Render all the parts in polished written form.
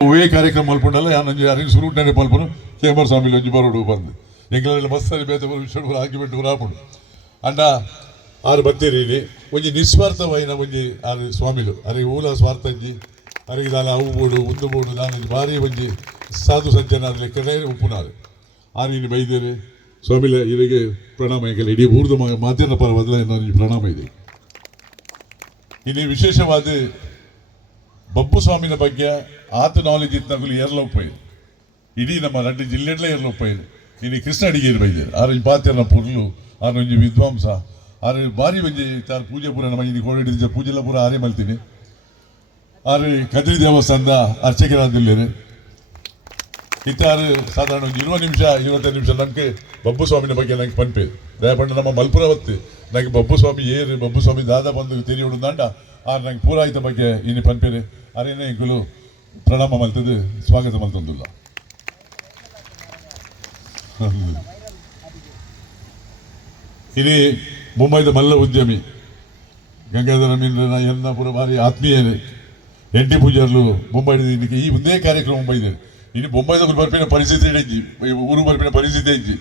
ಒವೇ ಕಾರ್ಯಕ್ರಮ ಮಲ್ಪೊಂಡಲ್ಲ ಯಾನಂಜಿ ಅರಿನ್ ಸುರುಟ್ನೆ ಮಲ್ಪನು ಕೇಮರ್ ಸ್ವಾಮಿ ಒಂಜಿ ಬರೋಡು ಬಂದು ಎಂಕಲೆಲ್ಲ ಮಸ್ತ್ ಬೇತೆ ವಿಷಯ ಆಗಿಬಿಟ್ಟು ರಾಪುಡು ಅಂಡ ಆರು ಬತ್ತೇರಿ ಒಂಜಿ ನಿಸ್ವಾರ್ಥವೈನ ಒಂಜಿ ಆರು ಸ್ವಾಮಿಲು ಅರೆ ಊಲ ಸ್ವಾರ್ಥ ಅಂಜಿ ಅರಿಗೆ ದಾನ ಅವು ಬೋಡು ಉಂದು ಬೋಡು ನಾನು ಭಾರಿ ಒಂಜಿ ಸಾಧು ಸಜ್ಜನ ಲೆಕ್ಕನೇ ಉಪ್ಪುನಾರು ಆರು ಬೈದೇರಿ ಸ್ವಾಮಿಲ ಇವರಿಗೆ ಪ್ರಣಾಮ ಎಂಕಲ್ಲ ಇಡೀ ಊರ್ದು ಮಾತಿನ ಪರ ಬದಲಾಗಿ ಪ್ರಣಾಮ ಇದೆ. ಇನ್ನು ವಿಶೇಷವಾದ ಬಬ್ಬು ಸ್ವಾಮಿನ ಬಗ್ಗೆ ಆತ ನಾಲೆಜ್ ಇತ್ತನಾಗಲು ಏರ್ಲೊಪ್ಪೈದು ಇಡೀ ನಮ್ಮ ರಂಡಿ ಜಿಲ್ಲೆಡ್ಲೇ ಏರ್ಲೊಪ್ಪೈದು ಇನ್ನು ಕೃಷ್ಣ ಅಡಿಗೇರಿ ಬೈದೇರು ಆರು ಪಾತ್ಯನ ಪೊರ್ಲು ಆರು ಒಂಜಿ ವಿದ್ವಾಂಸ ಆರು ಭಾರಿ ಒಂಜಿ ತಾನು ಪೂಜೆ ಪೂರ ನಮ್ಮ ಇಲ್ಲಿ ಕೋಡಿಡಿದ ಪೂಜೆ ಎಲ್ಲ ಪೂರ ಆರೇ ಮಲ್ತೀನಿ ಆರು ಕದ್ರಿ ದೇವಸ್ಥಾನದ ಅರ್ಚಕರಾದಿಲ್ಲೇರು ಇತ್ತಾರು ಸಾಧಾರಣ ಒಂದು 20 ನಿಮಿಷ 25 ನಿಮಿಷ ನಮಗೆ ಬಬ್ಬು ಸ್ವಾಮಿನ ಬಗ್ಗೆ ನಂಗೆ ಪನ್ಪೇದು ದಯಪಂಡ ನಮ್ಮ ಮಲ್ಪುರ ಹೊತ್ತು ನಂಗೆ ಬಬ್ಬು ಸ್ವಾಮಿ ಏರು ಬಬ್ಬು ಸ್ವಾಮಿ ದಾದ ಬಂದು ತೆರಿ ಹೊಡೆದಾಂಡ ಆರು ನಂಗೆ ಪೂರಾಯಿತ ಬಗ್ಗೆ ಇನ್ನು ಪನ್ಪೇರು ಅರೇನೇ ಇಂಕುಲು ಪ್ರಣಾಮ ಮಲ್ತದ್ದು ಸ್ವಾಗತ ಮಲ್ತಂದುಲ್ಲ. ಇನಿ ಮುಂಬೈದ ಮಲ್ಲ ಉದ್ಯಮಿ ಗಂಗಾಧರ ಮೀನ ಎನ್ನಪುರ ಭಾರಿ ಆತ್ಮೀಯರು ಎಂಟಿ ಪೂಜಾರ್ಲು ಮುಂಬೈದ ಈ ಒಂದೇ ಕಾರ್ಯಕ್ರಮ ಮುಂಬೈದೆ ಇನ್ನು ಬೊಂಬೈದ ಬರ್ಪಿನ ಪರಿಸ್ಥಿತಿ ಇಡಜ್ಜಿ ಊರು ಬರ್ಪಿನ ಪರಿಸ್ಥಿತಿ ಇಜ್ಜಿ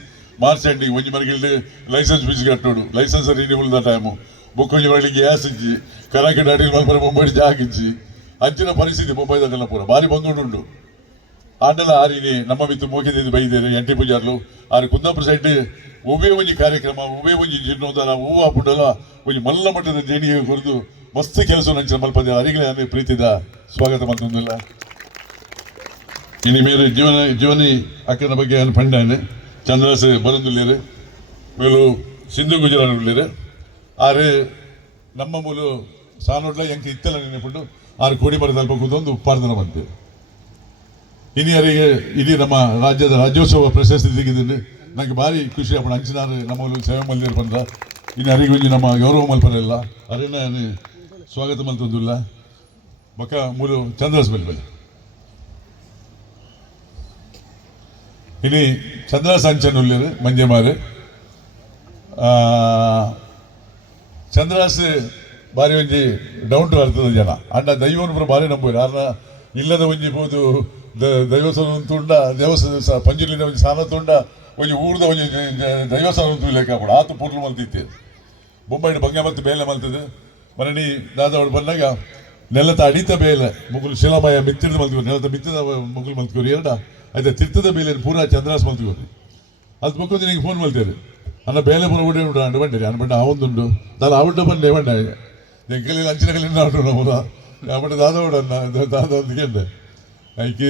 ಮಾರ್ಚ್ ಎಂಡಿಗೆ ಒಂಜಿ ಮರಗಿಲ್ಲು ಲೈಸೆನ್ಸ್ ಫೀಸ್ ಕಟ್ಟೋಡು ಲೈಸೆನ್ಸ್ ರಿನ್ಯೂವಲ್ದ ಟೈಮು ಬೊಕ್ಕೊಂಜಿ ಮರಳಿಗೆ ಗ್ಯಾಸ್ ಇಜ್ಜಿ ಕರಾಕೆ ದಾಟಿಲ್ ಮಲ್ಪರ ಮುಂಬೈ ಜಾಗಿಜ್ಜಿ ಅಂಚಿನ ಪರಿಸ್ಥಿತಿ ಮುಂಬೈದಾಗೆಲ್ಲ ಪೂರ ಭಾರಿ ಬಂದುಂಡು ಆಟೆಲ್ಲ ಆರಿನಿ ನಮ್ಮ ಮಿತ್ತು ಮೋಕಿದ್ದು ಬೈದೇರು ಎಂಟಿ ಪೂಜಾರ್ಲು ಆರು ಕುಂದಾಪುರ ಸೈಡ್ ಒಬ್ಬೇ ಒಂಜಿ ಕಾರ್ಯಕ್ರಮ ಒಬ್ಬೇ ಒಂಜಿ ಜೀರ್ಣೋದ್ಧಾರ ಹೂವು ಹಾಕ್ಬಿಟ್ಟಲ್ಲ ಒಂಜಿ ಮಲ್ಲ ಮಟ್ಟದ ದೇಣಿಗೆ ಕೊರದು ಮಸ್ತ್ ಕೆಲಸ ನಂಚಿನ ಮಲ್ಪದೆ ಅರಿಗಳೇ ಪ್ರೀತಿದ ಸ್ವಾಗತ ಮತ್ತೊಂದಿಲ್ಲ. ಇನ್ನು ಮೇಲೆ ಜೀವನಿ ಅಕ್ಕನ ಬಗ್ಗೆ ಪಂಡಾನೆ ಚಂದ್ರಾಸ್ ಬರಂದುಲ್ಲೇರು ಮೇಲು ಸಿಂಧು ಗುಜರಾತ್ ಉಳ್ಳೇರು ಆರು ನಮ್ಮ ಮೂಲು ಸಾನೋಡ್ಲ ಎಂಕ ಇತ್ತೆಲ್ಲ ನೆನಪಿಟ್ಟು ಆರು ಕೋಡಿ ಮರ ತಲುಪಕ್ಕೊಂದು ಉಪಾರ್ಜನ ಮಾಡ್ತೇವೆ. ಇನಿಯರಿಗೆ ಇಡೀ ನಮ್ಮ ರಾಜ್ಯದ ರಾಜ್ಯೋತ್ಸವ ಪ್ರಶಸ್ತಿ ತೆಗೆದಿದ್ದು ನನಗೆ ಭಾರಿ ಖುಷಿ ಅಪ್ಪ ಅಂಚಿನಾರು ನಮ್ಮ ಸೇವೆ ಮಲ್ದಿರು ಬಂದ ಇನ್ನು ಅರಿಗೆ ಒಂಜಿ ನಮ್ಮ ಗೌರವ ಮಲ್ಪರೆಲ್ಲ ಅರೇನ ಸ್ವಾಗತ ಮಲ್ತಂದಿಲ್ಲ ಬಕ್ಕ ಮೂರು ಚಂದ್ರಾಸ್ ಬೆಲ್ಬೆಲೆ ಇನಿ ಚಂದ್ರಾಸ್ ಅಂಚನ್ ಉಳ್ಳೇರು ಮಂಜೆಮಾರು ಚಂದ್ರಾಸ್ ಭಾರಿ ಒಂಜಿ ಡೌನ್ ಟು ಅರ್ಥದ ಜನ ಅಂಡ ದೈವನ ಪುರ ಭಾರಿ ನಂಬೋರು ಆರ್ನ ಇಲ್ಲದ ಒಂಜಿ ಬೋದು ದೈವಸ್ಥಾನ ತುಂಡ ದೇವಸ್ಥಾನ ಪಂಜುಲಿನ ಒಂಜಿ ಸಾಲ ತುಂಡ ಒಂಜಿ ಊರ್ದ ಒಂಜಿ ದೈವಸ್ಥಾನ ಲೆಕ್ಕ ಕೂಡ ಆತು ಪೂರ್ಣ ಮಲ್ತಿತ್ತೆ ಬೊಂಬೈಡ್ ಬಂಗ ಮತ್ತು ಬೇಲೆ ಮಲ್ತದೆ ಮರಣಿ ದಾದವಳು ಬಂದಾಗ ನೆಲದ ಅಡಿತ ಬೇಲೆ ಮುಗುಲು ಶಿಲಾಮಯ ಮಿತ್ತಿರದ ಮಲ್ತಿವ್ರಿ ನೆಲದ ಮಿತ್ತದ ಮುಗುಲು ಮಲ್ತಿವ್ರಿ ಎರಡ ಆಯ್ತಾ ತಿರ್ತದ ಬೇಲೆ ಪೂರ ಚಂದ್ರಾಸ್ ಮಲ್ತಿವ್ರಿ ಅದು ಮಕ್ಕೊಂದು ನಿನಗೆ ಫೋನ್ ಮಲ್ತೇರಿ ಅನ್ನ ಬೇಲೆ ಪುರ ಉಡೆ ಉಂಟು ಅಂಡು ಬಂಡೇರಿ ಅನ್ಬಂಡ ಆವೊಂದುಂಡು ನಾನು ಆವಡ್ಡ ಬಂದೆ ಬಂಡ ಎಂಕಲ್ಲಿ ಅಂಚಿನ ಕಲ್ಲಿಂದ ಆಟೋಣ ಪೂರ ಆವಡ್ಡ ದಾದವಡ ದಾದ ಅಂತ ಕೇಂದ್ರ ಐಕೆ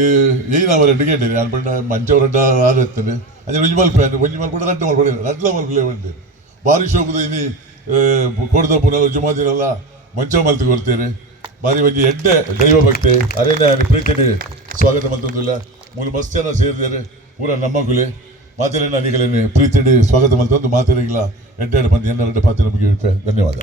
ಏನು ಅವರ ಎರಡು ಕೇಂದ್ರಿ ಅನ್ಬಂಡ ಮಂಚವರಡ್ಡ ಆರೆತ್ತನೆ ಅದೇ ಒಂಜಿ ಮಲ್ಪೆ ಒಂಜಿ ಮಲ್ಪಡ ರಡ್ಡ ಮಲ್ಪಡೆ ರಡ್ಲ ಮಲ್ಪಲೆ ಬಂದೆ ಭಾರಿ ಶೋಕದ ಇನಿ ಕೊಡ್ದ ಪುನಃ ಜುಮಾದಿರಲ್ಲ ಮಂಚ ಮಲ್ತಿ ಕೊಡ್ತೇನೆ ಭಾರಿ ಒಂಜಿ ಎಡ್ಡೆ ದೈವ ಭಕ್ತೆ ಅರೇನ ಪ್ರೀತಿ ಸ್ವಾಗತ ಮಲ್ತೊಂದಿಲ್ಲ ಮೂಲ ಮಸ್ತ್ ಜನ ಸೇರಿದ್ದಾರೆ ಪೂರ ನಮ್ಮ ಗುಲೆ ಮಾತೆರೇನ ನಿಗಲೇನೆ ಪ್ರೀತಿ ಸ್ವಾಗತ ಮಲ್ತೊಂದು ಮಾತೆರೆಗಿಲ್ಲ ಎಡ್ಡೆ ಬಂದು ಎನ್ನೆರಡು ಪಾತ್ರ ಮುಗಿ ಧನ್ಯವಾದ.